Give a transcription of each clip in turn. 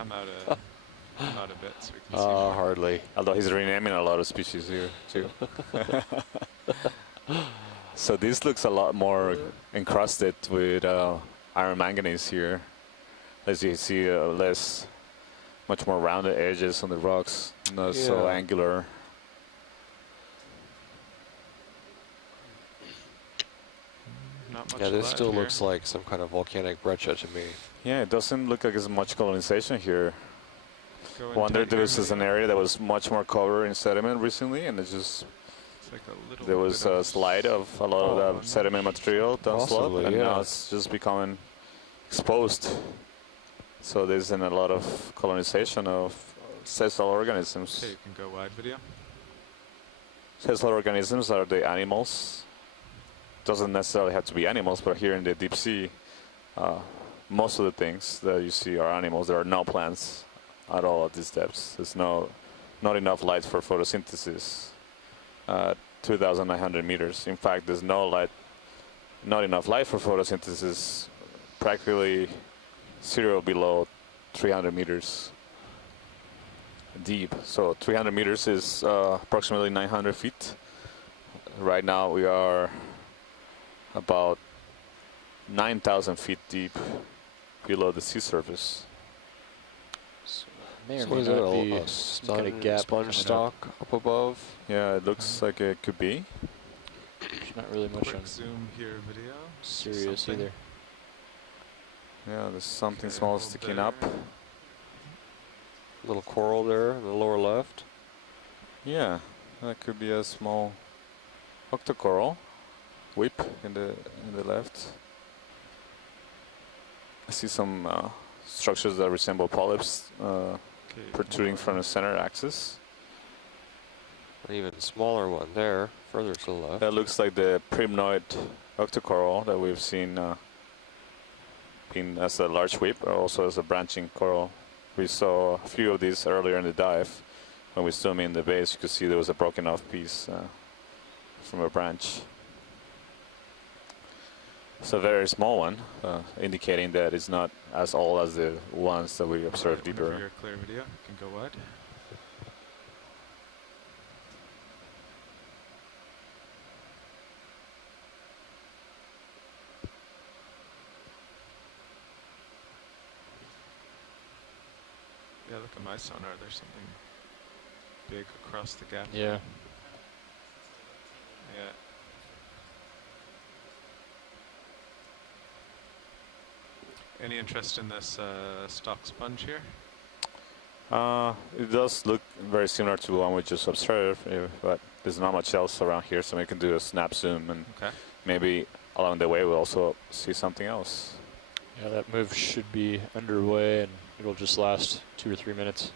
come out a bit so we can see more. Hardly. Although he's renaming a lot of species here too. So this looks a lot more encrusted with iron manganese here. As you see, much more rounded edges on the rocks, not so angular. Not much Yeah, this alive still here. looks like some kind of volcanic breccia to me. Yeah, it doesn't look like there's much colonization here. Go Wonder into if this is an area that was much more covered in sediment recently, and it's just It's like a little there was bit a of slide of a lot of that sediment material down slope, Possibly, and yeah. now it's just becoming exposed. So there isn't a lot of colonization of sessile organisms. Okay, you can go wide video. Sessile organisms are the animals. Doesn't necessarily have to be animals, but here in the deep sea, most of the things that you see are animals. There are no plants at all at these depths. There's not enough light for photosynthesis at 2,900 meters. In fact, there's not enough light for photosynthesis practically zero below 300 meters deep. So 300 meters is approximately 900 feet. Right now we are about 9,000 feet deep below the sea surface. May or So may is it not be a some kind of gap sponge coming stock up above? Yeah, it looks like it could be. There's not really much on Quick zoom here video. Sirius Something. either. Yeah, there's something Okay, small hold sticking there. up. Little coral there in the lower left. Yeah, that could be a small octocoral whip in the left. I see some structures that resemble polyps Okay, protruding more. from the center axis. An even smaller one there, further to the left. That looks like the primnoid octocoral that we've seen as a large whip, or also as a branching coral. We saw a few of these earlier in the dive. When we zoom in the base, you could see there was a broken off piece from a branch. It's a very small one, indicating that it's not as old as the ones that we observed Whenever deeper. you're clear video, you can go wide. Yeah, look at my sonar. There's something big across the gap. Yeah. Yeah. Any interest in this stock sponge here? It does look very similar to the one we just observed, but there's not much else around here, so we can do a snap zoom, and Okay. maybe along the way we'll also see something else. Yeah, that move should be underway and it'll just last 2 or 3 minutes.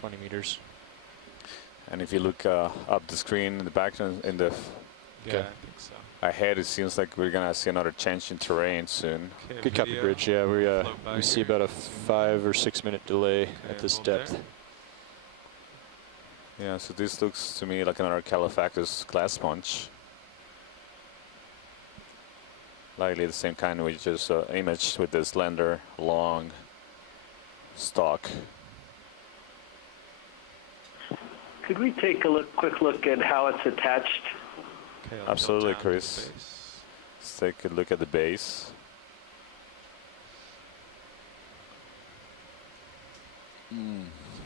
20 meters. And if you look up the screen in the back, in the Yeah, I think so. ahead, it seems like we're gonna see another change in terrain soon. Okay, Good copy, video. Bridge. Yeah, Float by we see here. about a 5 or 6 minute delay Okay, at this hold there. depth. Yeah, so this looks to me like another Califactus glass sponge. Likely the same kind we just imaged with this slender, long stalk. Could we take a quick look at how it's attached? Okay, I'll go Absolutely, down to the Chris. base. Let's take a look at the base.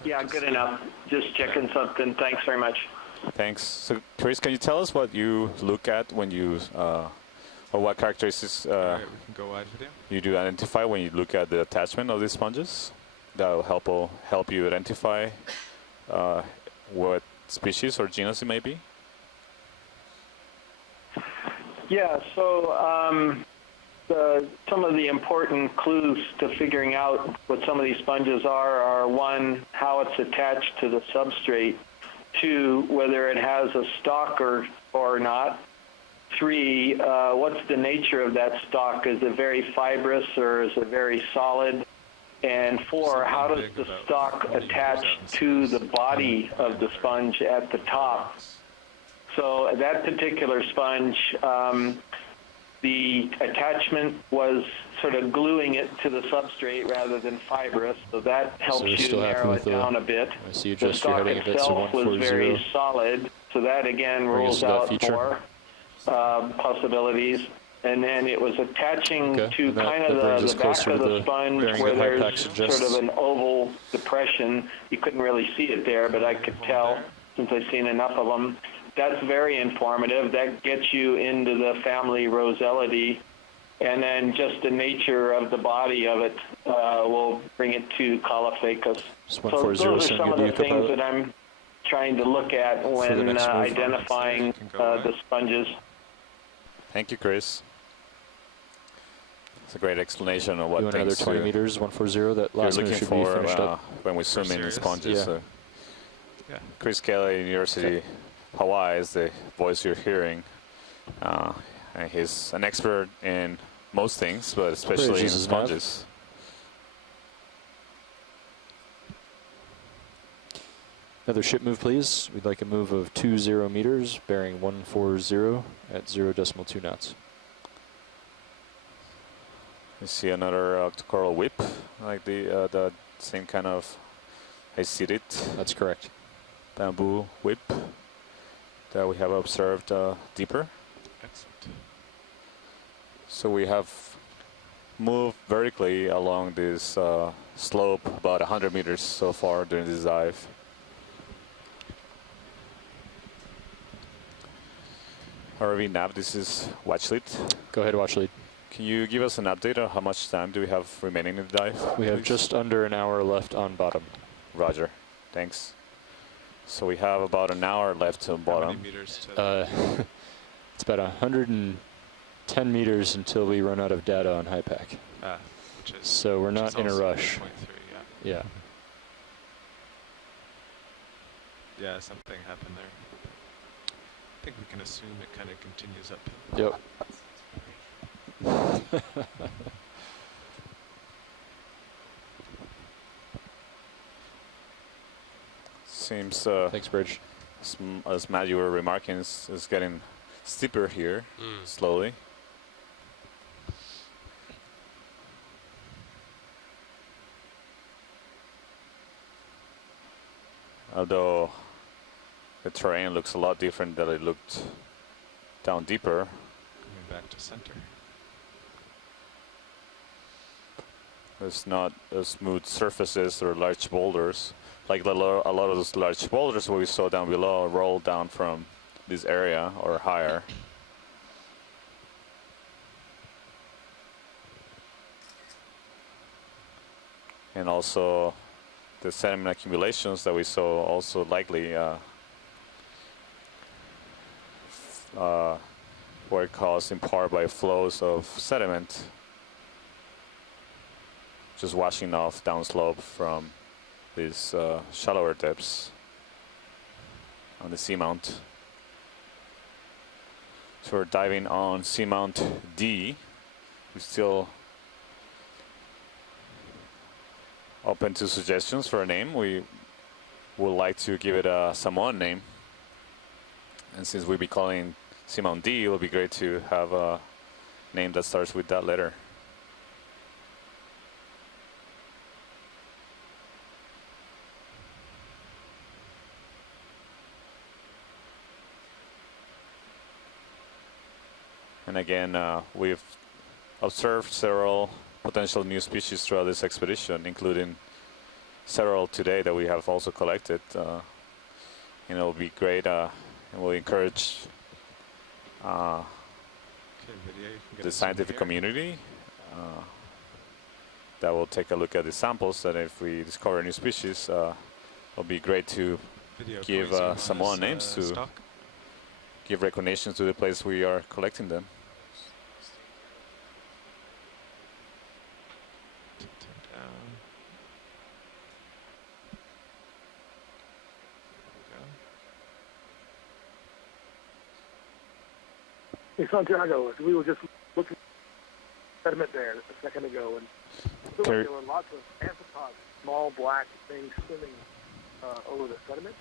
Yeah, good enough. Just checking something. Thanks very much. Thanks. So, Chris, can you tell us what you look at when you, or what characteristics Alright, we can go wide video. you do identify when you look at the attachment of these sponges? That will help you identify what species or genus it may be? Yeah, so some of the important clues to figuring out what some of these sponges are one, how it's attached to the substrate, two, whether it has a stalk or not, three, what's the nature of that stalk? Is it very fibrous or is it very solid? And four, Something how does big the about stalk sponges attach out in to the space. body of the sponge at the top? So that particular sponge, the attachment was sort of gluing it to the substrate rather than fibrous, so that helps you're you still happy narrow with it the- down a bit. I see you The adjust your stock heading a bit, so itself was 140. very solid, so that again Bring us rules to that out feature. more possibilities. And then it was attaching Okay, to and that- kind that of brings us the back closer of to the the sponge bearing where that Hypack there's suggests. sort of an oval depression. You couldn't really see it there, but I could tell since I've seen enough of them. That's very informative. That gets you into the family Roselidae. And then just the nature of the body of it will bring it to Caulophacus. Just So 140, those are sending some you of to the Yucca things pilot. that I'm trying to look at the when next move. identifying the sponges. Thank you, Chris. It's a great explanation of what You want another things 20 meters, 140. That you're last move looking should be for finished up. when we zoom in the serious? sponges. Yeah. So Yeah. Chris Kelly, University, Hawaii is the voice you're hearing. And he's an expert in most things, but especially in Jesus, Nav. sponges. Another ship move, please. We'd like a move of 20 meters, bearing 140 at 0.2 knots. You see another coral whip, like the same kind of, I see it, That's correct. bamboo whip that we have observed deeper. Excellent. So we have moved vertically along this slope about 100 meters so far during this dive. ROV nav, this is watch lead. Go ahead, watch lead. Can you give us an update on how much time do we have remaining in the dive? We have please? just under an hour left on bottom. Roger, thanks. So we have about an hour left on How bottom. many meters to It's about 110 meters until we run out of data on Hypack. which is So we're which not is in a also rush. 0.3, yeah. Yeah. Yeah, something happened there. I think we can assume it kind of continues up. Yep. Seems Thanks, Bridge. as Matt, you were remarking, is getting steeper here, slowly. Although the terrain looks a lot different than it looked down deeper. Coming back to center. There's not smooth surfaces or large boulders. Like a lot of those large boulders we saw down below roll down from this area or higher. And also the sediment accumulations that we saw also likely were caused in part by flows of sediment just washing off downslope from these shallower depths on the seamount. So we're diving on seamount D. We're still open to suggestions for a name. We would like to give it a Samoan name. And since we'll be calling seamount D, it would be great to have a name that starts with that letter. And again, we've observed several potential new species throughout this expedition, including several today that we have also collected. And it'll be great, and we'll encourage Okay, video, you can get the a zoom scientific here. community that will take a look at the samples. And if we discover new species, it'll be great to Video, can give we zoom on Samoan this, names to stock? give recognition to the place we are collecting them. Down. Hey, Santiago, we were just looking at sediment there a second ago, and it looked Okay. like there were lots of amphipods, small black things swimming over the sediment.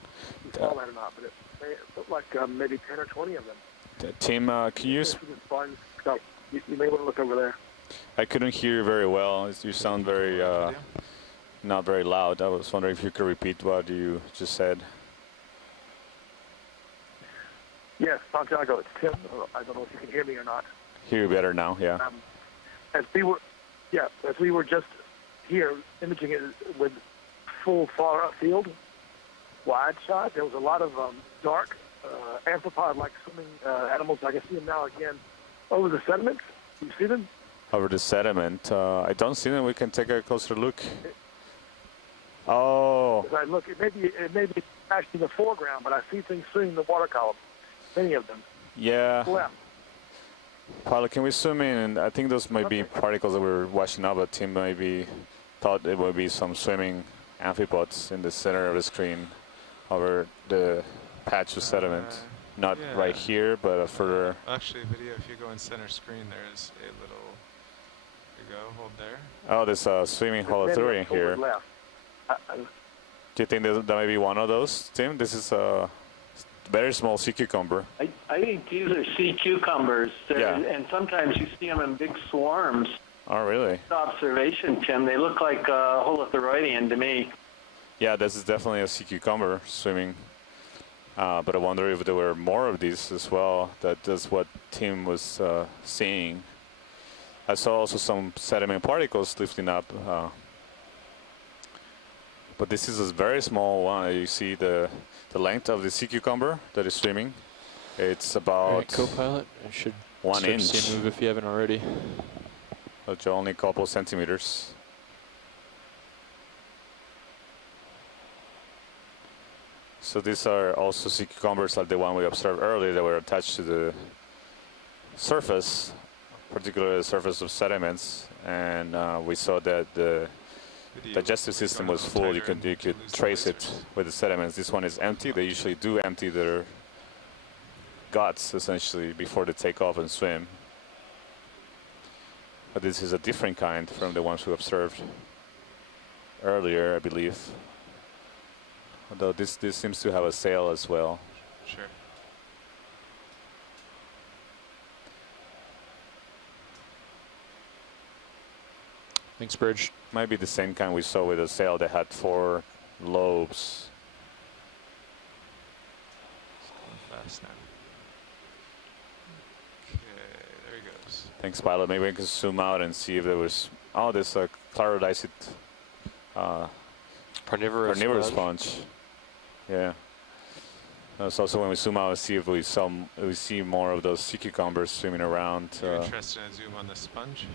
You saw that or not, but it looked like maybe 10 or 20 of them. Tim, can you This was a sponge, got You may want to look over there. I couldn't hear you very well. You sound very, Video? not very loud. I was wondering if you could repeat what you just said. Yes, Santiago, it's Tim. I don't know if you can hear me or not. Hear you better now, yeah. As we were just here imaging it with full far up field, wide shot, there was a lot of dark amphipod-like swimming animals. I can see them now again over the sediment. You see them? Over the sediment. I don't see them. We can take a closer look. Oh, As I look, it may be actually in the foreground, but I see things swimming in the water column. Many of them. yeah. Left. Paolo, can we zoom in? And I think those might be particles that were washing up, but Tim maybe thought it would be some swimming amphipods in the center of the screen over the patch of sediment. Not yeah. right here, but further. Actually, video, if you go in center screen, there's a little, here you go, hold there. Oh, there's a swimming holothurian here. Left. Do you think that may be one of those, Tim? This is a very small sea cucumber. I think these are sea cucumbers, Yeah. and sometimes you see them in big swarms. Oh, really? Observation, Tim. They look like holothuroidian to me. Yeah, this is definitely a sea cucumber swimming. But I wonder if there were more of these as well. That's what Tim was seeing. I saw also some sediment particles lifting up. But this is a very small one. You see the length of the sea cucumber that is swimming. It's All about right, co-pilot, I should 1 start to inch. see a move if you haven't already. Which are only a couple centimeters. So these are also sea cucumbers like the one we observed earlier that were attached to the surface, particularly the surface of sediments, and we saw that the Video, digestive we're system going was a full. little You tighter could and you lose could the trace lasers. it with the sediments. This one is empty. They usually do empty their guts essentially before they take off and swim. But this is a different kind from the ones we observed earlier, I believe. Although this seems to have a sail as well. Sure. Thanks, Bridge. Might be the same kind we saw with a sail that had 4 lobes. It's going fast now. Okay, there he goes. Thanks, pilot. Maybe we can zoom out and see if there was. Oh, there's a clarodicid Carnivorous carnivorous sponge. sponge. Yeah. That's also when we zoom out and see if we see more of those sea cucumbers swimming around. You're interested in a zoom on the sponge?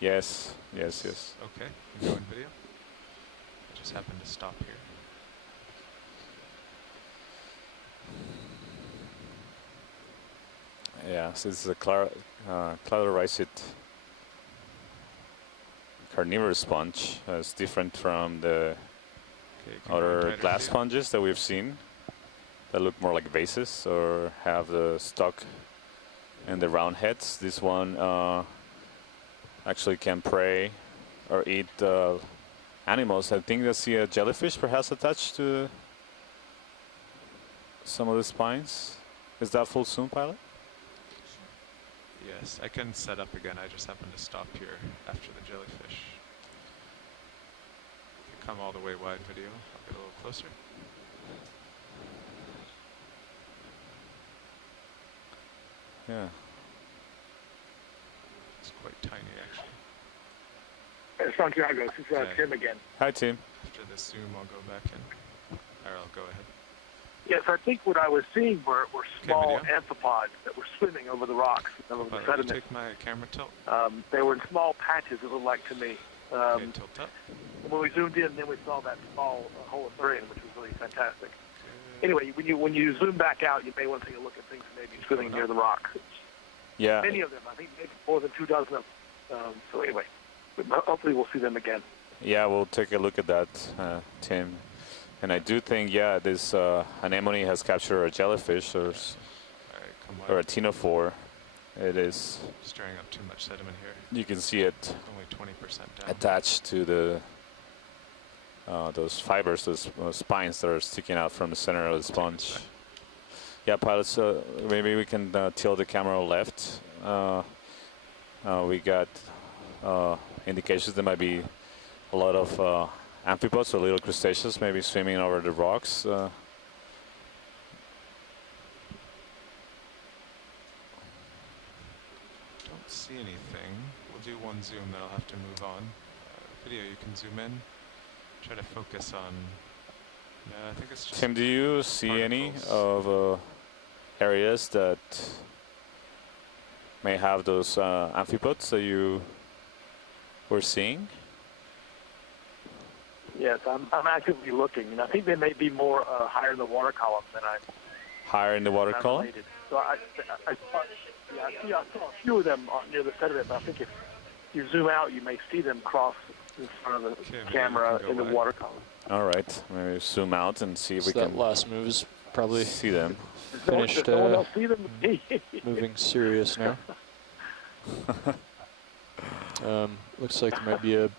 Yes. Okay, you go in video. I just happened to stop here. Yeah, so this is a clarodicid carnivorous sponge. It's different from the Okay, you can go in other tighter glass video. sponges that we've seen that look more like vases or have the stalk and the round heads. This one actually can prey or eat animals. I think I see a jellyfish perhaps attached to some of the spines. Is that full zoom, pilot? Yes, I can set up again. I just happened to stop here after the jellyfish. If you come all the way wide video, I'll get a little closer. Yeah. It's quite tiny actually. Santiago, this is Okay. Tim again. Hi, Tim. After this zoom, I'll go back in. Or I'll go ahead. Yes, I think what I was seeing were small video. amphipods that were swimming over the rocks, over the Will you sediment. take my camera tilt? They were in small patches, it looked like to me. Okay, tilt up. When we zoomed in, then we saw that small holothuриan, which was really fantastic. Okay. Anyway, when you zoom back out, you may want to take a look at things maybe swimming near the rocks. Yeah. Many of them, I think maybe more than 2 dozen of them. So anyway, hopefully we'll see them again. Yeah, we'll take a look at that, Tim. And I do think, yeah, this anemone has captured a jellyfish or Alright, come or a wide. ctenophore. It is. Stirring up too much sediment here. You can see it Only 20% down. attached to the those fibers, those spines that are sticking out from the center of the sponge. Yeah, pilots, maybe we can tilt the camera left. We got indications there might be a lot of amphipods or little crustaceans maybe swimming over the rocks. Don't see anything. We'll do one zoom, then I'll have to move on. Video, you can zoom in. Try to focus on. No, I think it's just. Tim, do you see any particles. of areas that may have those amphipods that you were seeing? Yes, I'm actively looking, and I think they may be more higher in the water column than I'm. Higher in the water column? Related. So I saw a few of them near the sediment, but I think if you zoom out, you may see them cross in front of the camera in the water column. All right, maybe zoom out and see if we So that can last move is probably see them. finished. Does no one else see them? Moving serious now. Looks like there might be a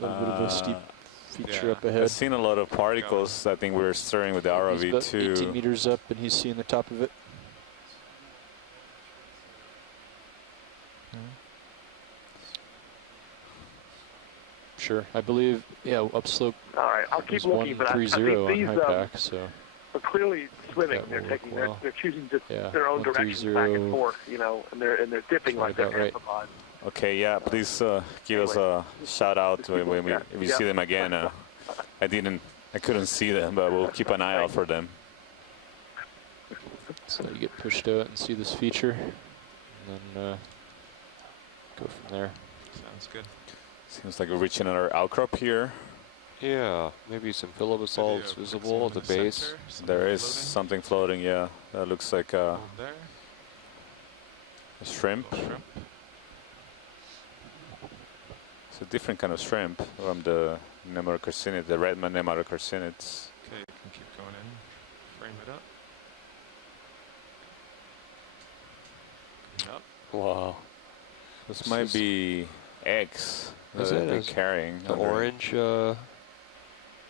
little bit of a steep feature yeah. up ahead. I've seen a lot of particles. I think we're stirring with the He's ROV about too. 18 meters up, and he's seeing the top of it. Sure, I believe. Yeah, upslope. All right, I'll keep is looking, but I think 130 these on high pack, so are clearly swimming. That They're will work taking, well. they're choosing just Yeah, their own directions back 130. and forth, you know, and they're dipping Right like they're about right. amphipods. Okay, yeah, please give us a shout out when we if we see them again. I couldn't see them, but we'll keep an eye out for them. so you get pushed out and see this feature, and then go from there. Sounds good. Seems like we're reaching another outcrop here. Yeah, maybe some pillow basalts Video, quick visible zoom at the in base. center, something There is floating. something floating, yeah. That looks like a Hold there. shrimp. Little shrimp. It's a different kind of shrimp from the nematocarcinids, the red nematocarcinids. Okay, you can keep going in. Frame it up. Coming up. Wow. This This might is- be eggs that Is they've it? been Is carrying. the under- orange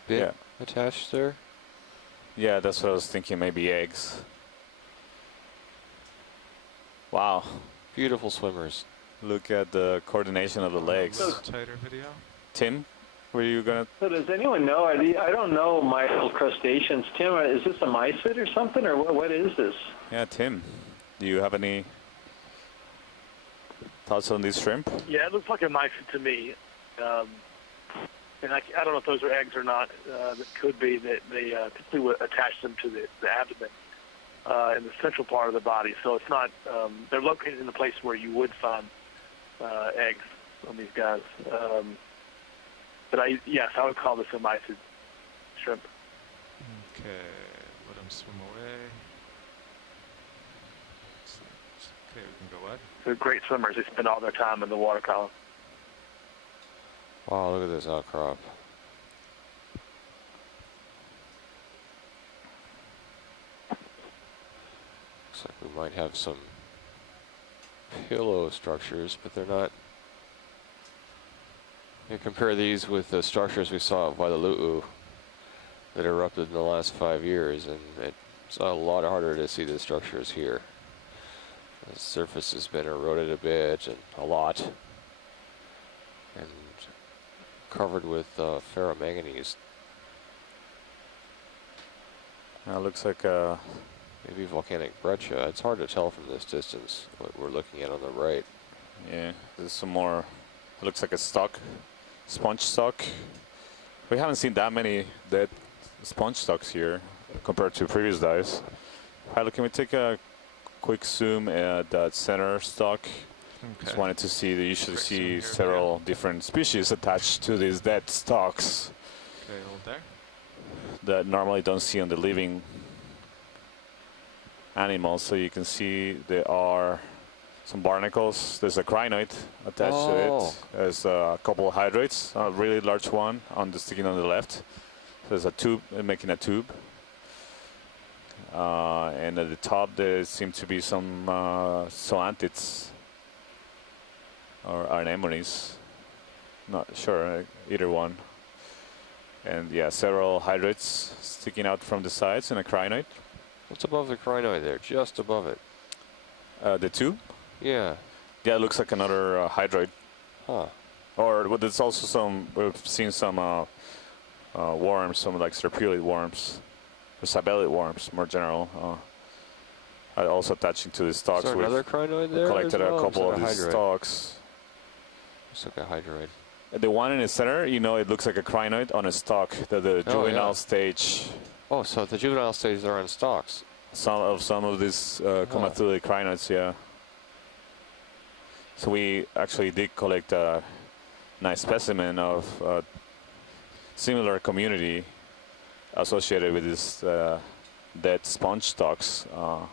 bit Yeah. attached there? Yeah, that's what I was thinking, maybe eggs. Wow, Beautiful swimmers. look at the coordination of the legs. A little tighter video. Tim, were you gonna? So does anyone know? I don't know mycal crustaceans. Tim, is this a mysid or something, or what is this? Yeah, Tim, do you have any thoughts on this shrimp? Yeah, it looks like a mysid to me. And I don't know if those are eggs or not. That could be. That they typically would attach them to the abdomen in the central part of the body. So it's not. They're located in the place where you would find eggs on these guys. But I would call this a mysid shrimp. Okay, let him swim away. Okay, we can go what? They're great swimmers. They spend all their time in the water column. Wow, look at this outcrop. Looks like we might have some pillow structures, but they're not. You compare these with the structures we saw at Wailu'u that erupted in the last 5 years, and it's a lot harder to see the structures here. The surface has been eroded a bit, and a lot, and covered with ferromanganese. Looks like Maybe volcanic breccia. It's hard to tell from this distance what we're looking at on the right. yeah. There's some more. It looks like a stock, sponge stock. We haven't seen that many dead sponge stocks here compared to previous dives. Hi, look, can we take a quick zoom at that center stock? Just wanted to see. They usually Quick zoom see here, several different species attached to these dead stalks Okay, hold there. that normally don't see on the living animals. So you can see there are some barnacles. There's a crinoid attached to it. There's a couple of hydrates, a really large one on the sticking on the left. There's a tube, making a tube. And at the top there seem to be some zoanthids or anemones. Not sure, either one. And yeah, several hydrates sticking out from the sides and a crinoid. What's above the crinoid there? Just above it. The tube? Yeah. Yeah, it looks like another hydroid. Huh. Or but there's also some. We've seen some worms, some like serpulid worms, or cybellid worms, more general. Also attaching to the Is stalks. there We've another crinoid there? collected as well, a or is couple that of these hydroid? stalks. Looks like a hydroid. The one in the center, you know, it looks like a crinoid on a stalk. The Oh, juvenile yeah. stage. Oh, so the juvenile stages are on stalks. Some of these comatulid crinoids, yeah. So we actually did collect a nice specimen of similar community associated with this dead sponge stalks a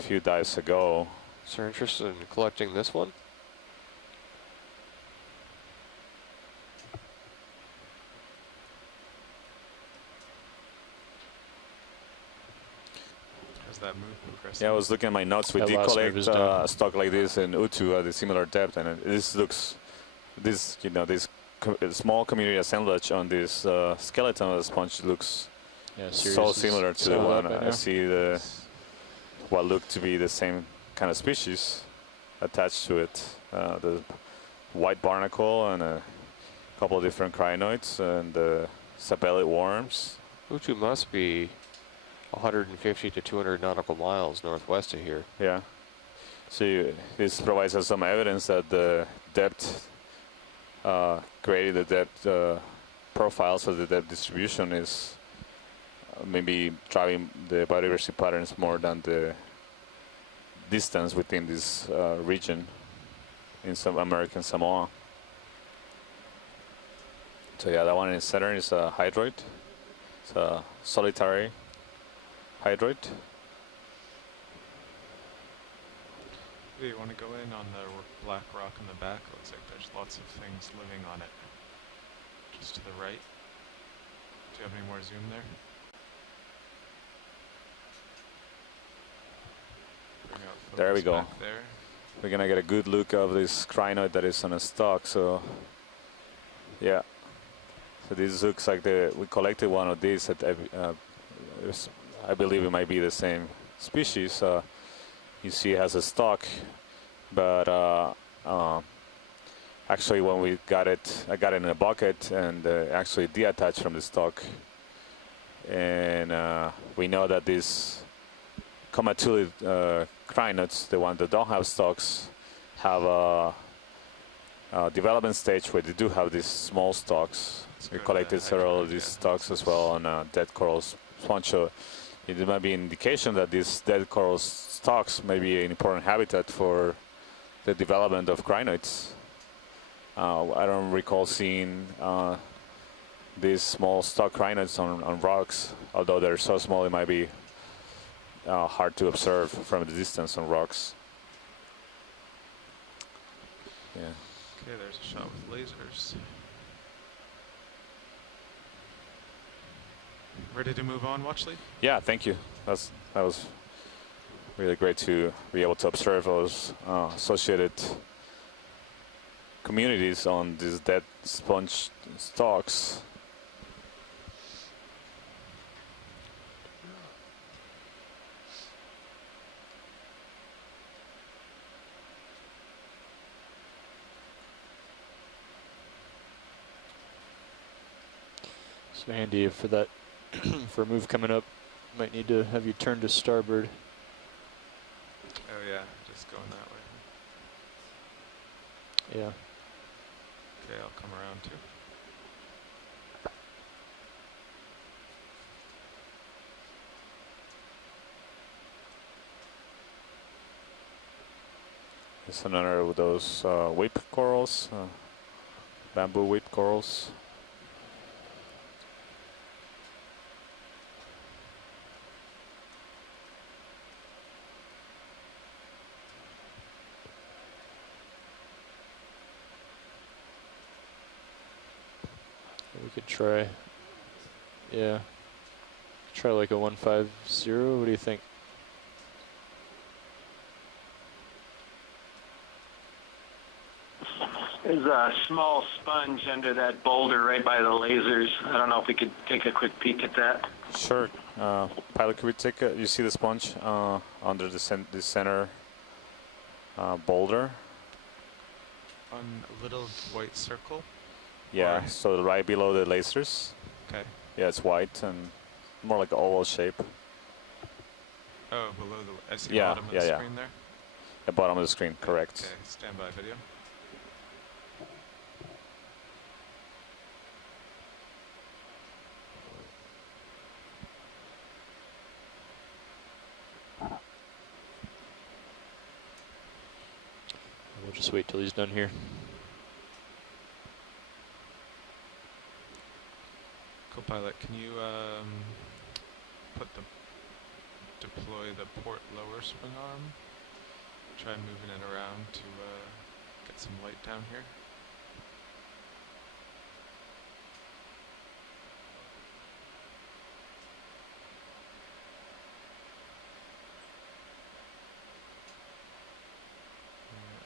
few dives ago. Is there interest in collecting this one? How's that move progressing? Yeah, I was looking at my notes. We That did last move collect is done. a stock like this in Utu at a similar depth, and this looks, this small community assemblage on this skeleton of the sponge looks Yeah, so Sirius is similar to the settled up one right I now. see what looked to be the same kind of species attached to it. The white barnacle and a couple of different crinoids and cybellid worms. Utu must be 150 to 200 nautical miles northwest of here. Yeah. So this provides us some evidence that the depth created the depth profiles of the depth distribution is maybe driving the biodiversity patterns more than the distance within this region in some American Samoa. So yeah, that one in the center is a hydroid. It's a solitary hydroid. Do you want to go in on the black rock in the back? Looks like there's lots of things living on it. Just to the right. Do you have any more zoom there? Bring out There we focus go. back there. We're gonna get a good look of this crinoid that is on a stalk. So yeah, so this looks like we collected one of these at I believe it might be the same species. You see it has a stalk, but actually when we got it, I got it in a bucket and actually detached from the stalk. And we know that these comatulid crinoids, the ones that don't have stalks, have a development stage where they do have these small stalks. Let's We go to collected the several of hydroid, these yeah. stalks as well on dead coral sponge. So it might be an indication that these dead coral stalks may be an important habitat for the development of crinoids. I don't recall seeing these small stalk crinoids on rocks, although they're so small it might be hard to observe from the distance on rocks. Yeah. Okay, there's a shot with lasers. Ready to move on, Watchley? Yeah, thank you. That was really great to be able to observe those associated communities on these dead sponge stalks. So Andy, for that, for a move coming up, might need to have you turn to starboard. Oh yeah, just going that way. Yeah. Okay, I'll come around too. It's another of those whip corals, bamboo whip corals. We could try. Yeah. Try like a 150. What do you think? There's a small sponge under that boulder right by the lasers. I don't know if we could take a quick peek at that. Sure. Pilot, could we take a, you see the sponge under the center boulder? On a little white circle. Yeah, Or- so right below the lasers. Okay. Yeah, it's white and more like an oval shape. Oh, below the, I see Yeah, bottom of yeah, the yeah. screen there. At bottom of the screen, correct. Okay, standby video. We'll just wait till he's done here. Copilot, can you deploy the port lower swing arm? Try moving it around to get some light down here.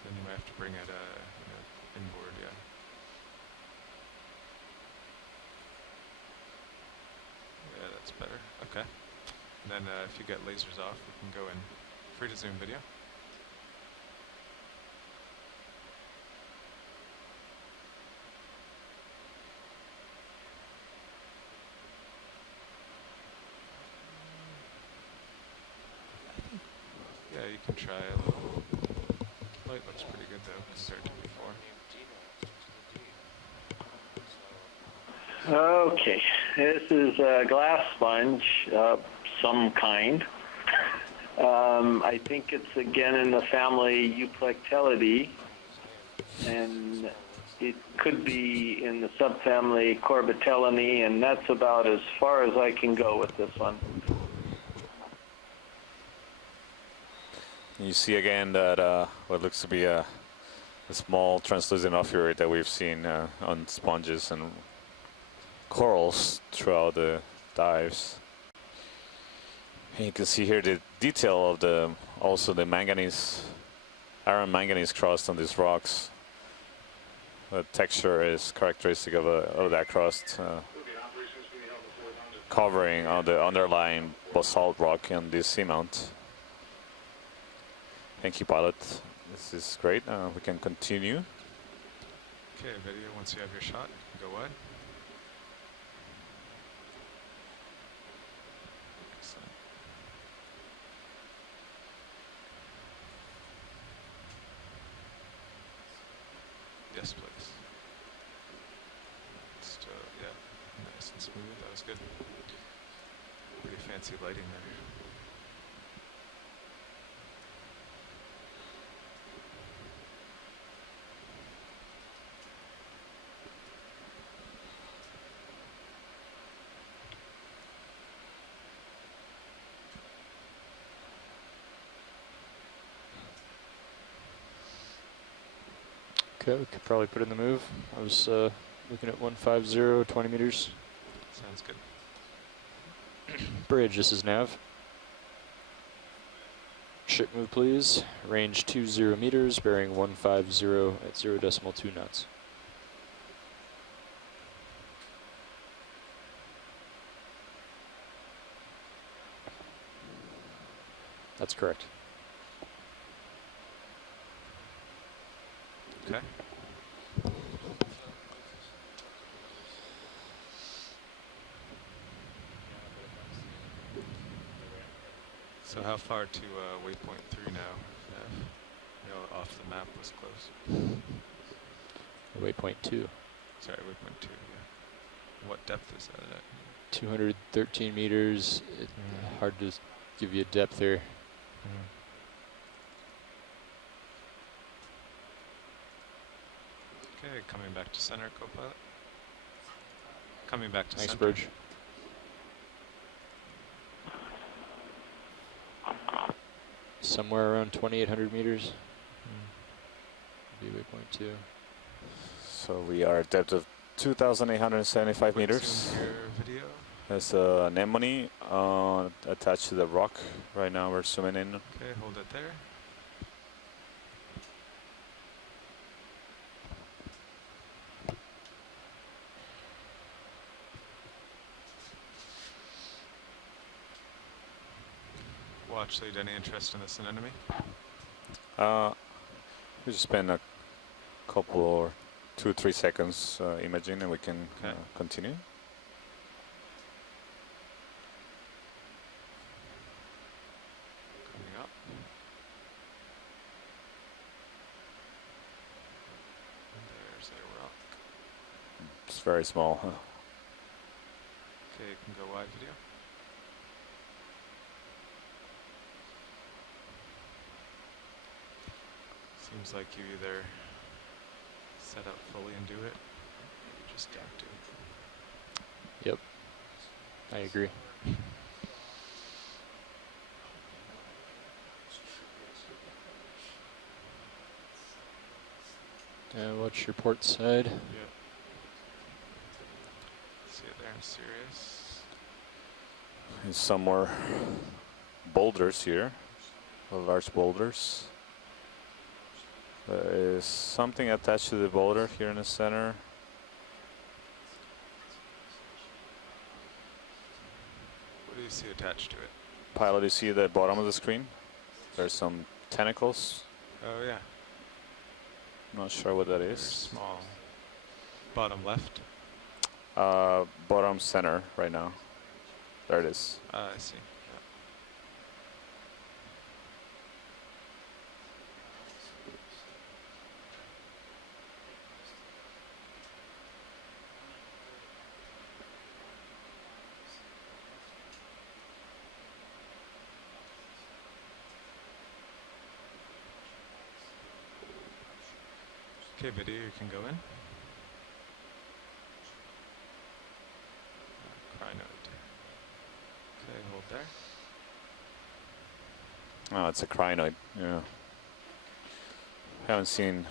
Then you might have to bring it inboard, yeah. Yeah, that's better. Okay. And then if you get lasers off, we can go in free to zoom video. Yeah, you can try a little. Light looks pretty good though compared to before. Okay, this is a glass sponge of some kind. I think it's again in the family Euplectellidae, and it could be in the subfamily Corbitellinae, and that's about as far as I can go with this one. You see again that what looks to be a small translucent ophiurite that we've seen on sponges and corals throughout the dives. And you can see here the detail of the also the manganese, iron manganese crust on these rocks. The texture is characteristic of that crust, covering on the underlying basalt rock in this seamount. Thank you, pilot. This is great. We can continue. Okay, video, once you have your shot, you can go wide. Excellent. Yes, please. Just, yeah, nice and smooth. That was good. Pretty fancy lighting there. Okay, we could probably put in the move. I was looking at 150, 20 meters. Sounds good. Bridge, this is nav. Ship move, please. Range 20 meters, bearing 150 at 0.2 knots. That's correct. Okay. So how far to waypoint 3 now? You know, off the map was close. Waypoint 2. Sorry, waypoint 2, yeah. What depth is that at? 213 meters. Hard to give you a depth there. Okay, coming back to center, Copilot. Coming back to Nice center. bridge. Somewhere around 2,800 meters. Be waypoint 2. So we are at depth of 2,875 Quick meters. zoom here, video. There's an anemone attached to the rock. Right now we're zooming in. Okay, hold it there. Watch lead, any interest in this anemone? We just spend a couple or 2-3 seconds imaging, and we can Okay. continue. Coming up. And there's a rock. It's very small. Okay, you can go wide video. Seems like you either set up fully and do it, or you just don't do it. Yep. I agree. Watch your port side. Yep. See it there in Sirius. There's some more boulders here, large boulders. There is something attached to the boulder here in the center. What do you see attached to it? Pilot, you see the bottom of the screen? There's some tentacles. Oh yeah, Not sure what that very is. small. Bottom left. Bottom center right now. There it is. I see. Yeah. Okay, video, you can go in. Crinoid. Okay, hold there. Oh, it's a crinoid. Yeah. Haven't seen.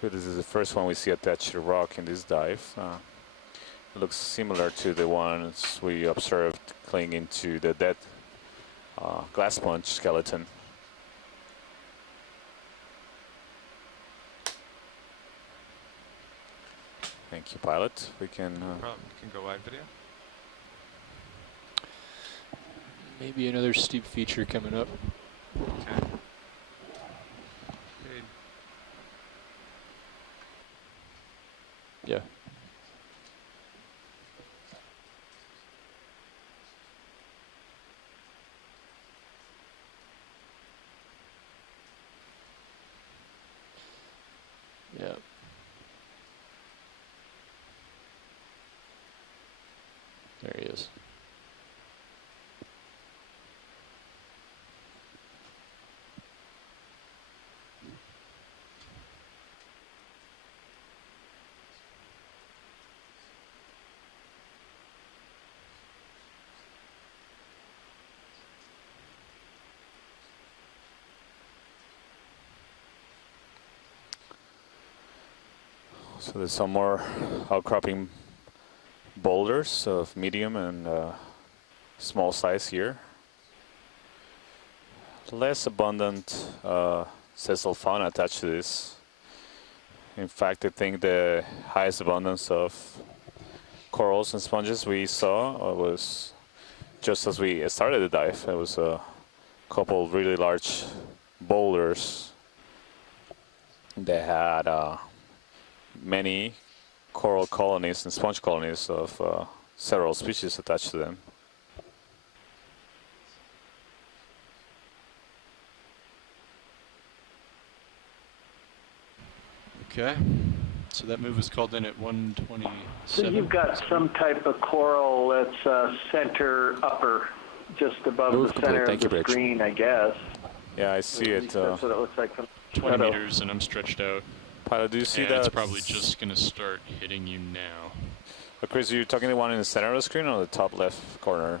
This is the first one we see attached to the rock in this dive. It looks similar to the ones we observed clinging to the dead glass sponge skeleton. Thank you, pilot. We can. No problem. You can go wide video. Maybe another steep feature coming up. Okay. Okay. Yeah. Yeah. There he is. So there's some more outcropping boulders of medium and small size here. Less abundant sessile fauna attached to this. In fact, I think the highest abundance of corals and sponges we saw was just as we started the dive. There was a couple really large boulders that had many coral colonies and sponge colonies of several species attached to them. Okay. So that move was called in at 127. So you've got some type of coral that's center upper, just above Move the complete. center Thank of you, the Bridge. screen, I guess. Yeah, I see At it. least that's what it looks like from 20 photo. meters, and I'm stretched out. Pilot, do you see And that? it's probably just going to start hitting you now. Chris, are you talking the one in the center of the screen or the top left corner?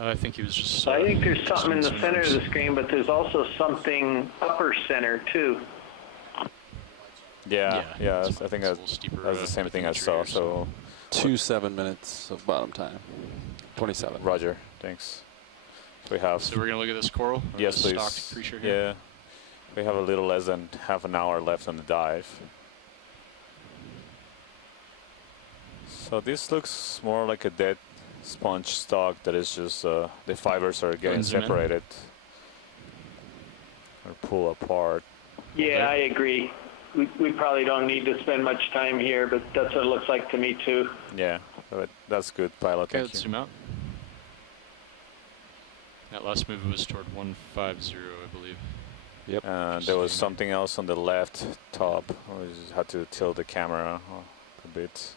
I think he was just. I think there's something in the some center of numbers. the screen, but there's also something upper center too. Yeah, I it's think a that, little steeper, that's the same with thing I imagery saw. or So, 7 minutes of bottom time. 27. Roger, thanks. We have. So we're going to look at this coral? Or Yes, this please. stocked creature here? Yeah, we have a little less than half an hour left on the dive. So this looks more like a dead sponge stock that is just the fibers are getting zoom in. separated or pull apart. Yeah, I agree. We probably don't need to spend much time here, but that's what it looks like to me too. Yeah, but that's good, pilot. Okay, Thank let's you. zoom out. That last move was toward 150, I believe. Yep. And there was something else on the left top. We just had to tilt the camera a bit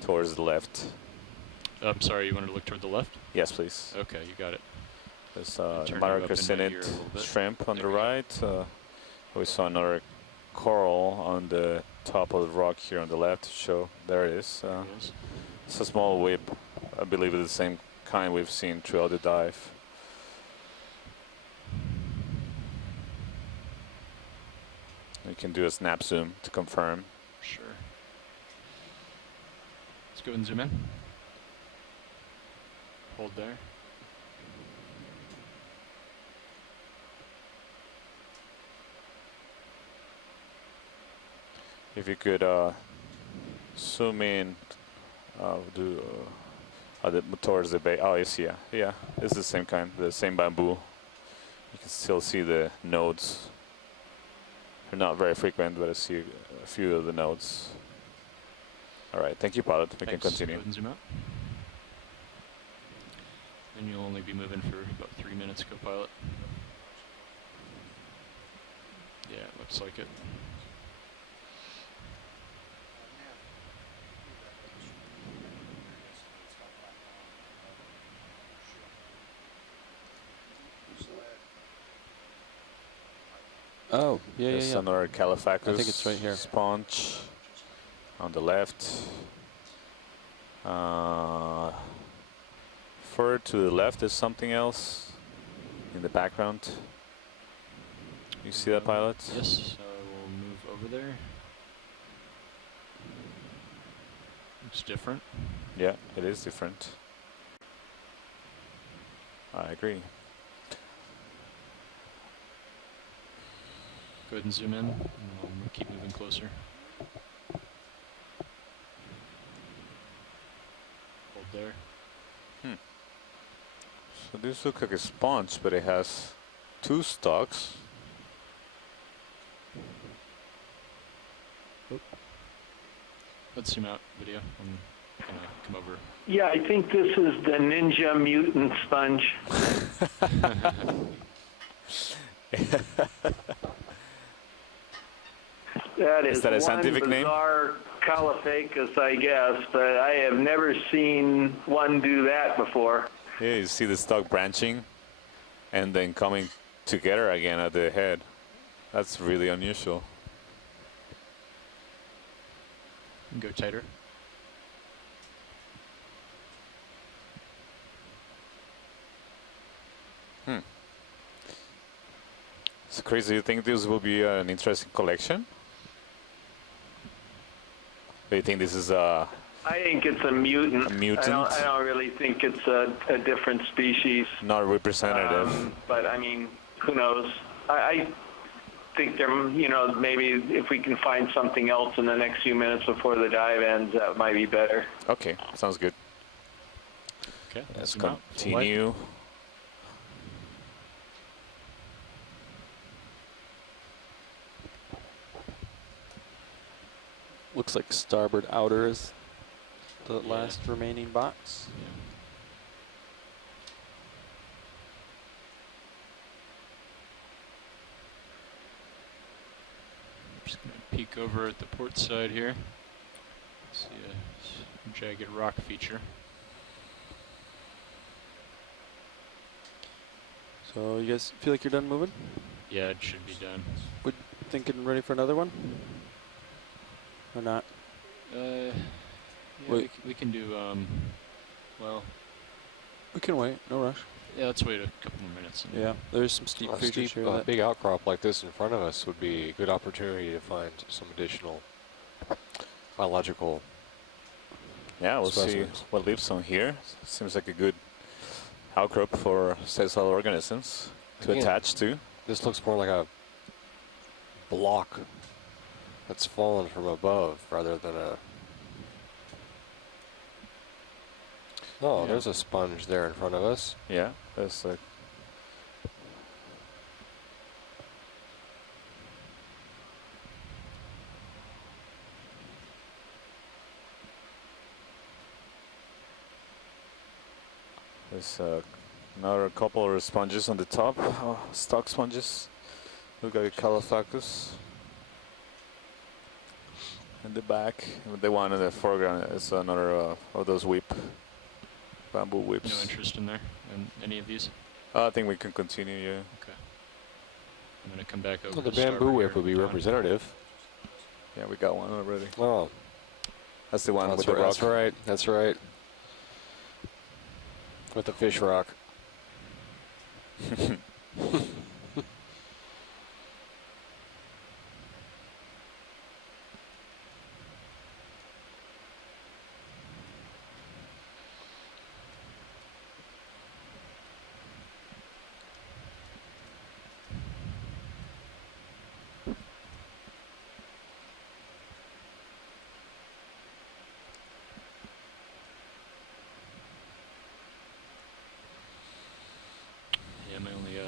towards the left. I'm sorry, you wanted to look toward the left? Yes, please. Okay, you got it. There's Turn you Mara up into crescenid here a little bit. shrimp on There the we go. right. We saw another coral on the top of the rock here on the left. So there it is. There it is. It's a small whip. I believe it's the same kind we've seen throughout the dive. We can do a snap zoom to confirm. Sure. Let's go and zoom in. Hold there. If you could zoom in, towards the bay. Oh, you see, yeah, it's the same kind, the same bamboo. You can still see the nodes. They're not very frequent, but I see a few of the nodes. All right, thank you, pilot. We can Thanks. Go continue. ahead and zoom out. And you'll only be moving for about 3 minutes, co-pilot. Yeah, it looks like it. Oh, yeah, There's yeah, yeah. another Caliphacus I think it's right here. sponge on the left. Further to the left is something else in the background. You see that, pilot? Yes, we'll move over there. Looks different. Yeah, it is different. I agree. Go ahead and zoom in, and we'll keep moving closer. Hold there. So this looks like a sponge, but it has two stalks. Let's zoom out video. I'm gonna come over. Yeah, I think this is the Ninja Mutant Sponge. That is that a one scientific name? bizarre Caliphacus, I guess, but I have never seen one do that before. Yeah, you see the stalk branching and then coming together again at the head. That's really unusual. Go tighter. It's crazy. You think this will be an interesting collection? Do you think this is a I think it's a mutant. A mutant? I don't really think it's a different species. not representative? But I mean, who knows? I think there, maybe if we can find something else in the next few minutes before the dive ends, that might be better. Okay, sounds good. Okay, Let's zoom out. Full light. continue. Looks like starboard outer is the last remaining box. Yeah. Just gonna peek over at the port side here. See a jagged rock feature. So you guys feel like you're done moving? Yeah, it should be done. Thinking ready for another one? Or not? Yeah, Wait. we can do, well, We can wait, no rush. yeah, let's wait a couple more minutes. and- Yeah, there's some steep A features steep, here. That big outcrop like this in front of us would be a good opportunity to find some additional biological Yeah, we'll see specimens. what lives on here. Seems like a good outcrop for sessile organisms to Again. attach to. This looks more like a block that's fallen from above rather than a Oh, Yeah. there's a sponge there in front of us. Yeah, there's a there's another couple of sponges on the top, stock sponges. Look at Calothacus. In the back, the one in the foreground is another of those bamboo whips. No interest in there, in any of these? I think we can continue, yeah. Okay. I'm going to come back over Well, to the bamboo starboard whip here. would be John. representative. Yeah, we got one already. Oh, That's the one that's with the right. rock. That's right. That's right. With the fish rock. Yeah, my only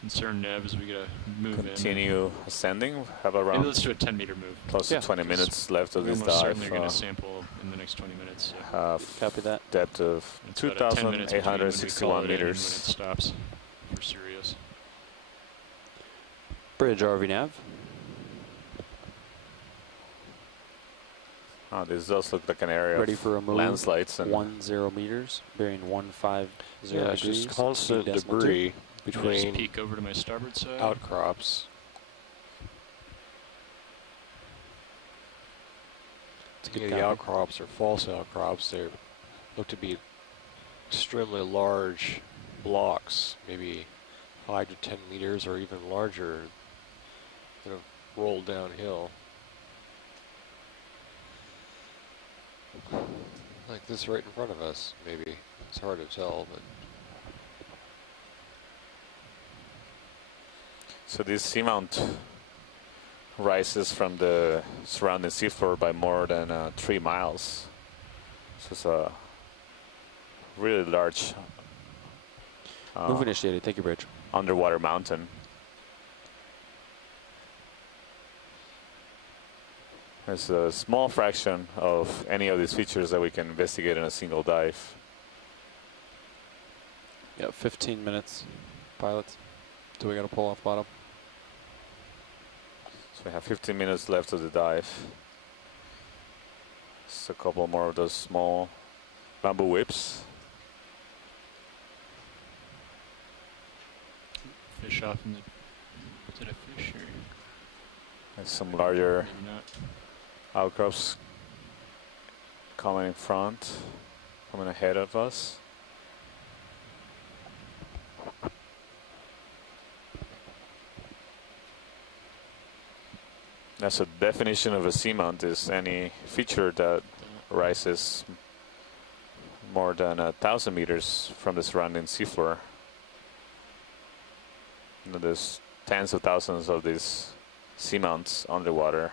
concern, Nev, is we got to move in. Continue ascending. Have around Maybe let's do a 10-meter move. close Yeah. to 20 minutes left of We're this almost dive. certainly going to sample in the next 20 minutes. So Copy that. Depth of it's about 10 minutes between when we call 2,861 it in and when it meters. stops for Sirius. Bridge RV nav. Oh, this does look like an area Ready of for a move. landslides and 10 meters. Bearing 150 Yeah, it's degrees. just constant speed decimal debris Just between peek over to my starboard side. outcrops. It's a good The copy. outcrops are false outcrops. They look to be extremely large blocks, maybe 5 to 10 meters or even larger, that have rolled downhill. Like this right in front of us, maybe. It's hard to tell, but so this seamount rises from the surrounding seafloor by more than 3 miles. So it's a really large Move initiated. Thank you, Bridge. underwater mountain. There's a small fraction of any of these features that we can investigate in a single dive. Yeah, 15 minutes. Pilots. Do we got to pull off bottom? So we have 15 minutes left of the dive. Just a couple more of those small bamboo whips. Fish off in the... Did I fish or There's some larger maybe not? outcrops coming in front, coming ahead of us. That's a definition of a seamount, is any feature that rises more than 1,000 meters from the surrounding seafloor. You know, there's tens of thousands of these seamounts underwater.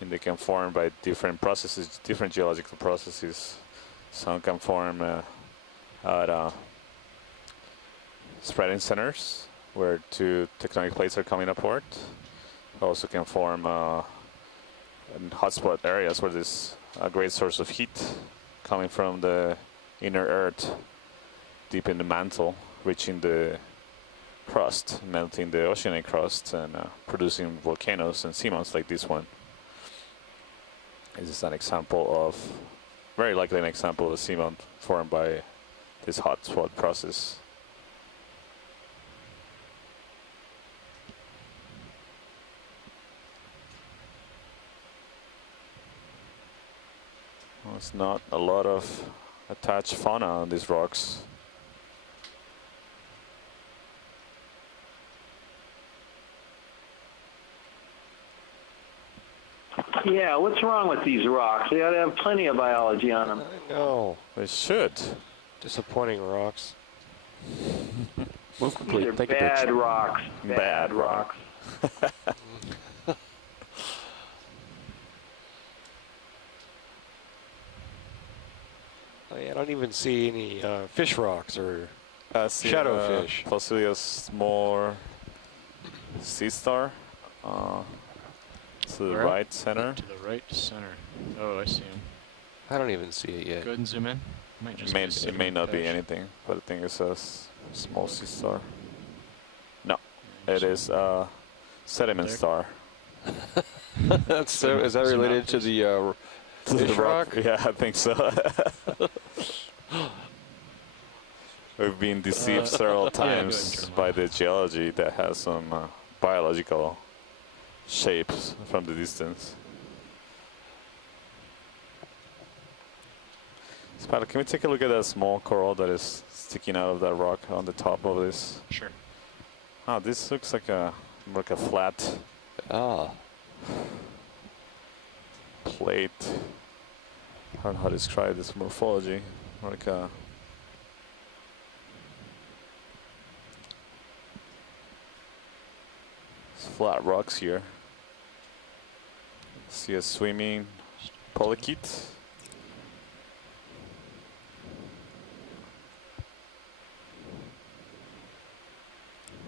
And they can form by different processes, different geological processes. Some can form at spreading centers where 2 tectonic plates are coming apart. Also can form in hotspot areas where there's a great source of heat coming from the inner earth deep in the mantle, reaching the crust, melting the oceanic crust and producing volcanoes and seamounts like this one. This is an example of, very likely an example of a seamount formed by this hotspot process. Well, it's not a lot of attached fauna on these rocks. Yeah, what's wrong with these rocks? They ought to have plenty of biology on them. I know. They should. Disappointing rocks. Move complete. These are Thank you, Bridge. bad rocks. Bad rocks. I don't even see any fish rocks or See, shadowfish. Possibly a small sea star to the Where? right center. To the right center. Oh, I see him. I don't even see it yet. Go ahead and zoom in. Might just It be a may sediment not be patch. anything, but I think it's a small sea star. No, Yeah, it is a sediment There. star. That's so. Is that Zoom out, related to please. the To the fish rock? Yeah, I think so. We've been deceived several go ahead and times turn them by off. the geology that has some biological shapes from the distance. Spider, can we take a look at that small coral that is sticking out of that rock on the top of this? Sure. Oh, this looks like a flat Ah, plate. I don't know how to describe this morphology. Like a flat rocks here. See a swimming polychaete.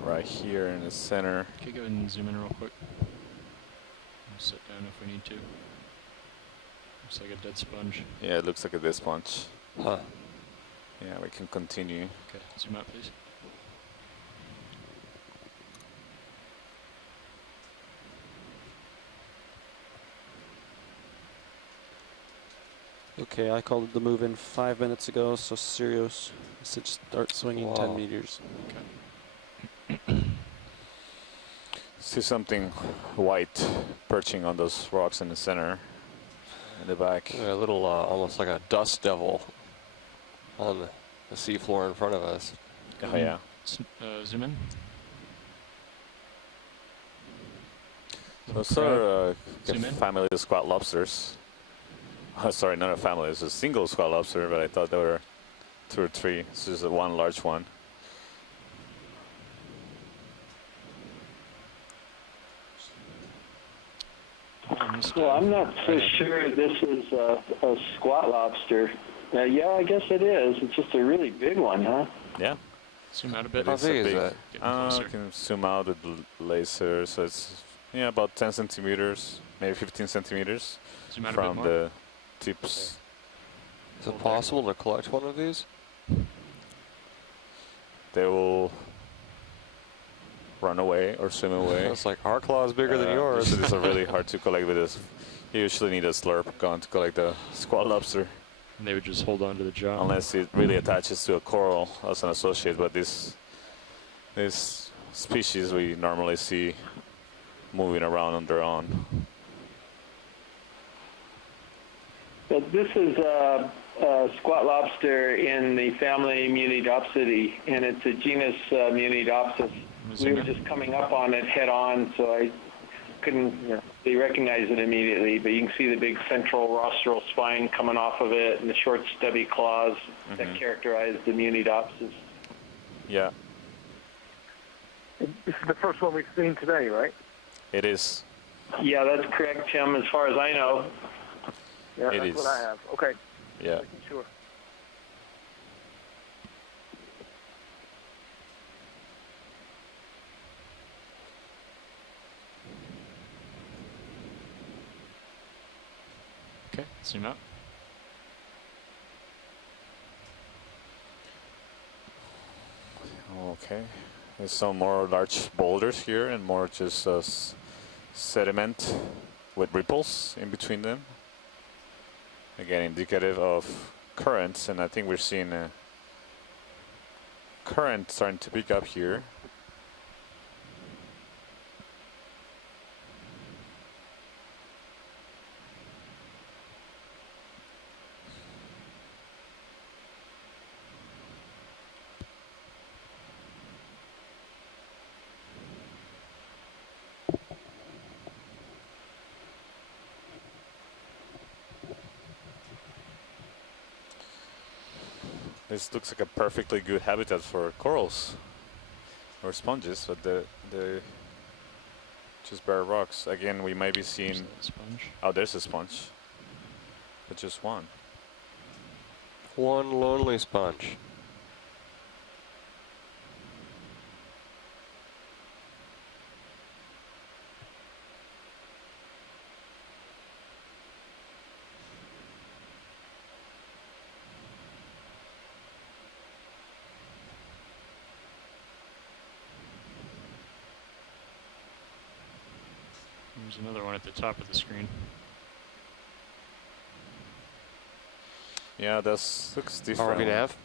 Right here in the center. Okay, go ahead and zoom in real quick. We'll sit down if we need to. Looks like a dead sponge. Yeah, it looks like a dead sponge. huh. Yeah, we can continue. Okay, zoom out, please. Okay, I called the move in 5 minutes ago, so Sirius said start swinging Wow. 10 meters. See something white perching on those rocks in the center, in the back. A little, almost like a dust devil on the seafloor in front of us. Oh yeah. Zoom in. Those are Zoom in. family of squat lobsters. Oh, sorry, not a family. It's a single squat lobster, but I thought there were 2 or 3. This is one large one. Well, I'm not so sure this is a squat lobster. Yeah, I guess it is. It's just a really big one, huh? Yeah. Zoom out a bit. How It's a big is big- that? Getting I closer. can zoom out with laser, so it's about 10 centimeters, maybe 15 centimeters Zoom out a bit from more. the tips. Is it possible to collect one of these? They will run away or swim away. It's like our claw's bigger than yours. These are really hard to collect with this. You usually need a slurp gun to collect a squat lobster, And they would just hold on to the jaw. unless it really attaches to a coral as an associate. But this species we normally see moving around on their own. But this is a squat lobster in the family Munidopsidae, and it's a genus Munidopsis. We Zoom were in. just coming up on it head on, so I couldn't recognize it immediately. But you can see the big central rostral spine coming off of it, and the short, stubby claws that characterize the Munidopsis. Yeah, This is the first one we've seen today, right? it is. Yeah, that's correct, Tim. As far as I know. Yeah, It that's is. what I have. Okay, Yeah. making sure. Okay, zoom out. Okay. There's some more large boulders here and more just sediment with ripples in between them. Again, indicative of currents, and I think we're seeing a current starting to pick up here. This looks like a perfectly good habitat for corals or sponges, but the just bare rocks. Again, we might be There's seeing. that sponge. Oh, there's a sponge, but just one. One lonely sponge. There's another one at the top of the screen. Yeah, that looks different. ROV nav.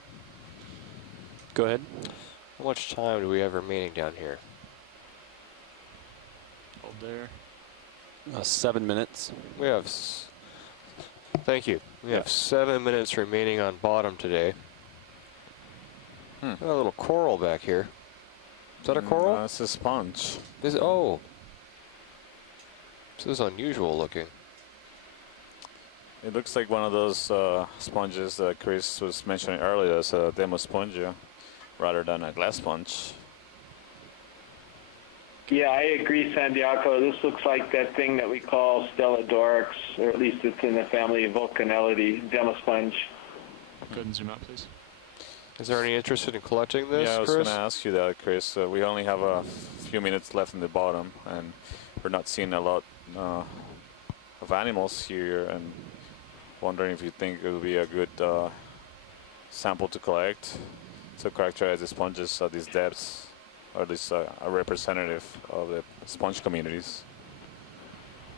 Go ahead. How much time do we have remaining down here? Hold there. 7 minutes. We have. Thank you. We have 7 minutes remaining on bottom today. Got a little coral back here. Is that a coral? No, it's a sponge. Oh. This is unusual looking. It looks like one of those sponges that Chris was mentioning earlier as a demo sponge rather than a glass sponge. Yeah, I agree, Santiago. This looks like that thing that we call Stellodorix, or at least it's in the family of Vulcanellidae, demo sponge. Go ahead and zoom out, please. Is there any interest in collecting this, Yeah, I was Chris? going to ask you that, Chris. We only have a few minutes left in the bottom, and we're not seeing a lot of animals here, and wondering if you think it would be a good sample to collect to characterize the sponges at these depths, or at least a representative of the sponge communities.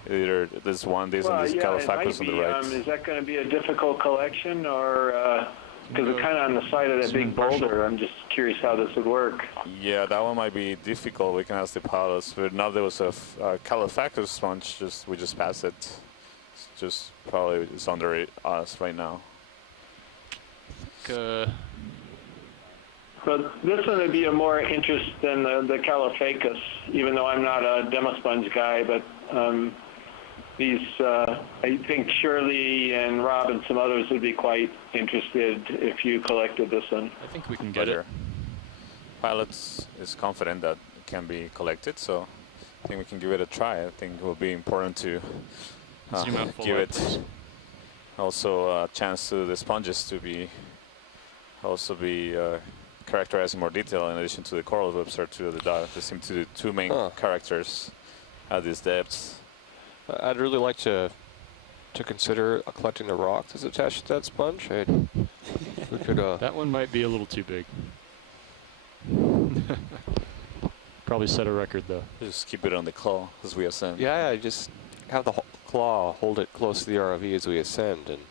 Either this one, this and this Caliphacus on the right. Is that going to be a difficult collection, or because it's kind of on the side of that big boulder? I'm just curious how this would work. Yeah, that one might be difficult. We can ask the pilots. But now there was a Caliphacus sponge. We just passed it. It's just probably it's under us right now. But this one would be of more interest than the Caliphacus, even though I'm not a demo sponge guy. But these, I think Shirley and Rob and some others would be quite interested if you collected this one. I think we can get it. Pilots is confident that it can be collected, so I think we can give it a try. I think it will be important to Zoom out full give up, it please. also a chance to the sponges to be characterized in more detail, in addition to the coral webster to the dot. They seem to be the two main characters at these depths. I'd really like to consider collecting the rock that's attached to that sponge. We could, That one might be a little too big. Probably set a record though. Just keep it on the claw as we ascend. yeah, just have the claw hold it close to the ROV as we ascend, and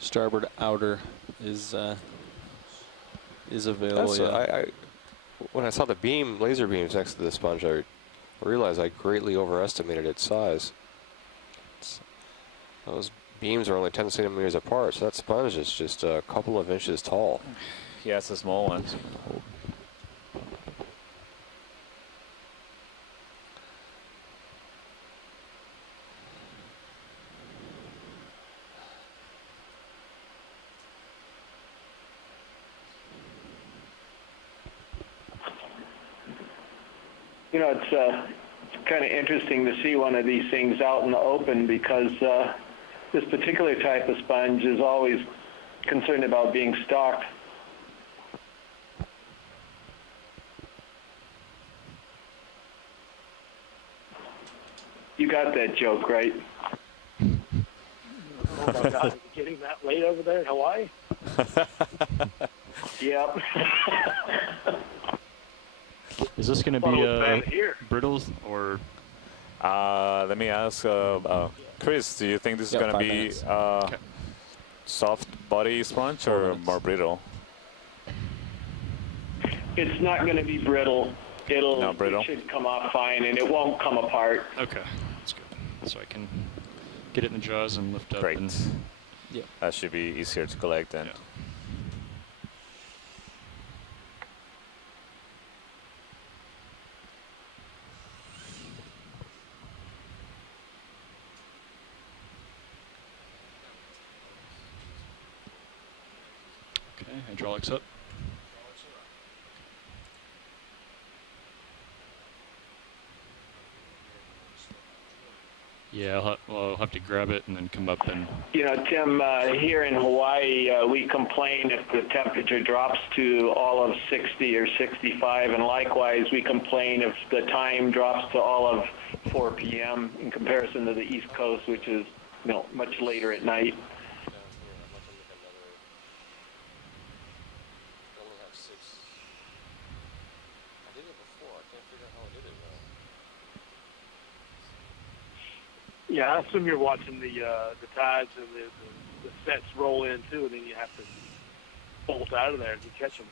Starboard outer is available. that's when I saw the laser beams next to the sponge, I realized I greatly overestimated its size. Those beams are only 10 centimeters apart, so that sponge is just a couple of inches tall. Yeah, it's a small one. You know, it's kind of interesting to see one of these things out in the open, because this particular type of sponge is always concerned about being stalked. You got that joke, right? Oh my God, is it getting that late over there in Hawaii? Yep. Is this going to be brittle or? Let me ask Chris, do you think this is going to be soft body sponge or more brittle? It's not going to be brittle. It should come off fine, and it won't come apart. Okay, that's good. So I can get it in the jaws and lift up. Great. And That should be easier to collect then. Yeah. Okay, hydraulics up. Yeah, I'll have to grab it and then come up and... You know, Tim, here in Hawaii, we complain if the temperature drops to all of 60 or 65, and likewise, we complain if the time drops to all of 4 p.m. in comparison to the East Coast, which is, you know, much later at night. Yeah, I assume you're watching the tides and the sets roll in too, and then you have to bolt out of there to catch them.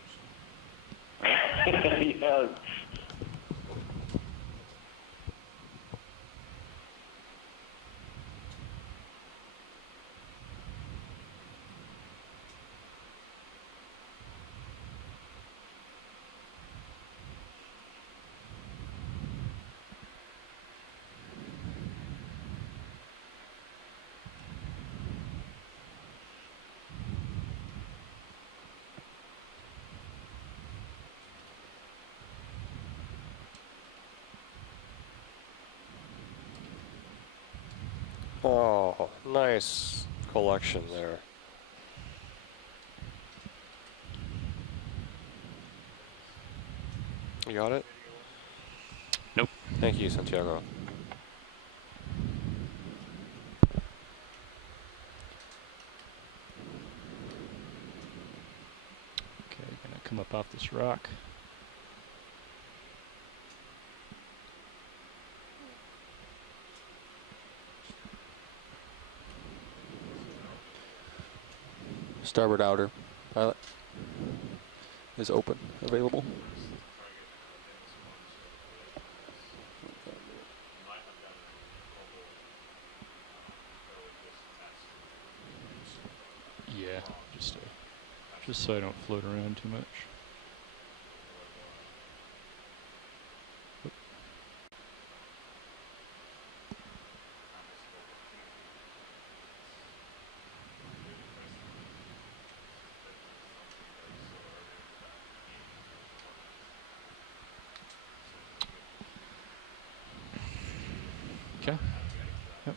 Yeah. Oh, nice collection there. You got it? Nope. Thank you, Santiago. Okay, gonna come up off this rock. Starboard outer pilot is open, available. Yeah, just so I don't float around too much. Okay. Yep.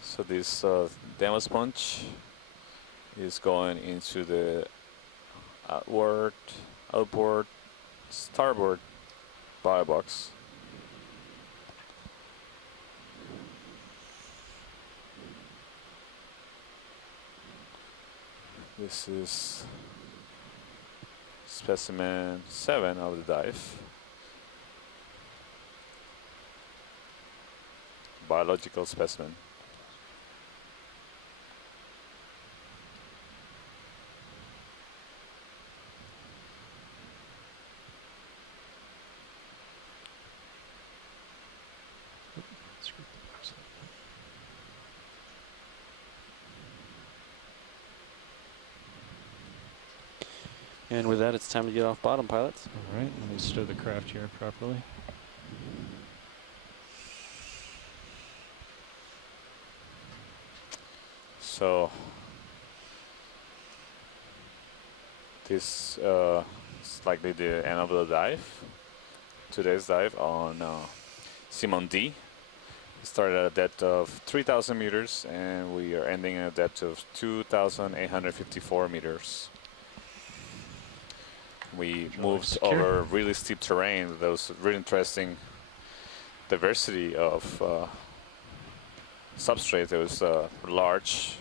So this demo sponge is going into the outboard, starboard bio box. This is specimen 7 of the dive. Biological specimen. And with that, it's time to get off bottom, pilots. All right, let me stow the craft here properly. So this is likely the end of the dive. Today's dive on Simon D. We started at a depth of 3,000 meters and we are ending at a depth of 2,854 meters. We moved over really steep terrain. There was really interesting diversity of substrate. There was large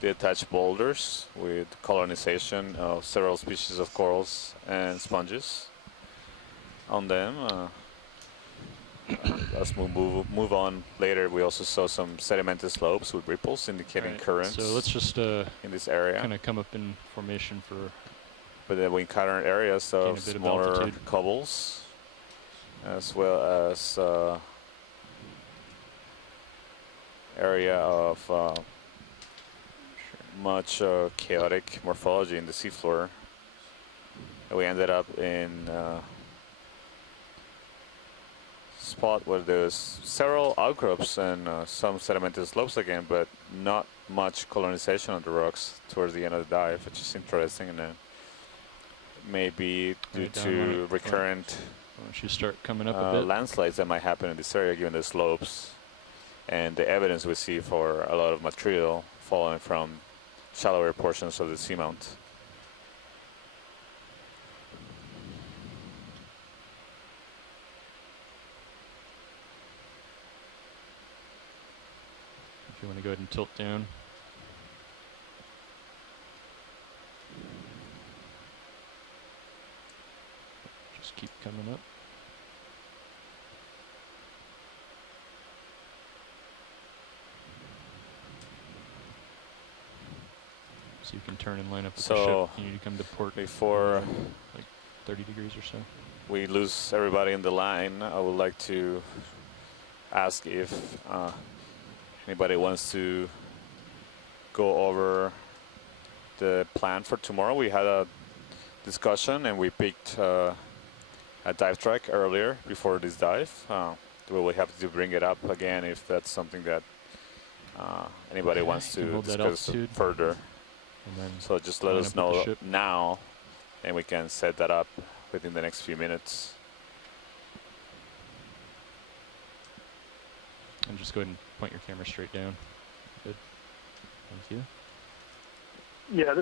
detached boulders with colonization of several species of corals and sponges on them. As we move on later, we also saw some sedimented slopes with ripples indicating currents. So let's just in this area kind of come up in formation for. But then we encountered areas of smaller cobbles, as well as area of much chaotic morphology in the seafloor. We ended up in a spot where there's several outcrops and some sedimentary slopes again, but not much colonization of the rocks towards the end of the dive, which is interesting. And then maybe due Right down to on it. recurrent Why don't you start coming up a bit? landslides that might happen in this area given the slopes and the evidence we see for a lot of material falling from shallower portions of the seamount. If you want to go ahead and tilt down. Just keep coming up. So you can turn and line up with the So, ship. You need to come to port Before like 30 degrees or so. we lose everybody in the line, I would like to ask if anybody wants to go over the plan for tomorrow. We had a discussion and we picked a dive track earlier before this dive. We will have to bring it up again if that's something that anybody wants You can to hold that discuss altitude. further. And then So just let line us up with the know ship. now and we can set that up within the next few minutes. and just go ahead and point your camera straight down. Good. Thank you. Yeah,